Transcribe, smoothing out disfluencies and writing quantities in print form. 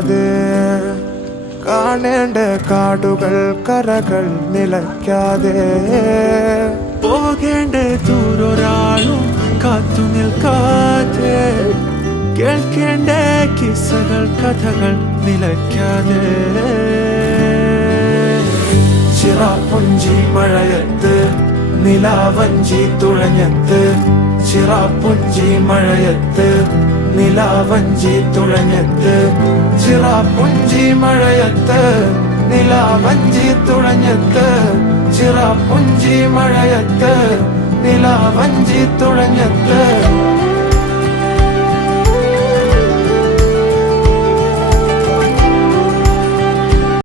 നിലയ്ക്കാതെ കാണേണ്ട കാടുകൾ കരകൾ നിലയ്ക്കാതെ പോകേണ്ട ദൂരൊരാളും കാത്തു നിൽക്കാതെ കേൾക്കേണ്ട കിസ്സകൾ കഥകൾ നിലയ്ക്കാതെ ചിറാപ്പുഞ്ചി മഴയത്ത് നിലാവഞ്ചി തുഴഞ്ഞത്ത് ചിറാപ്പുഞ്ചി മഴയത്ത് നിലാവഞ്ചി തുഴഞ്ഞത്ത് ചിറാപ്പുഞ്ചി മഴയത്ത് നിലാവഞ്ചി തുഴഞ്ഞത്ത് ചിറാപ്പുഞ്ചി മഴയത്ത് നിലാവഞ്ചി തുഴഞ്ഞത്ത്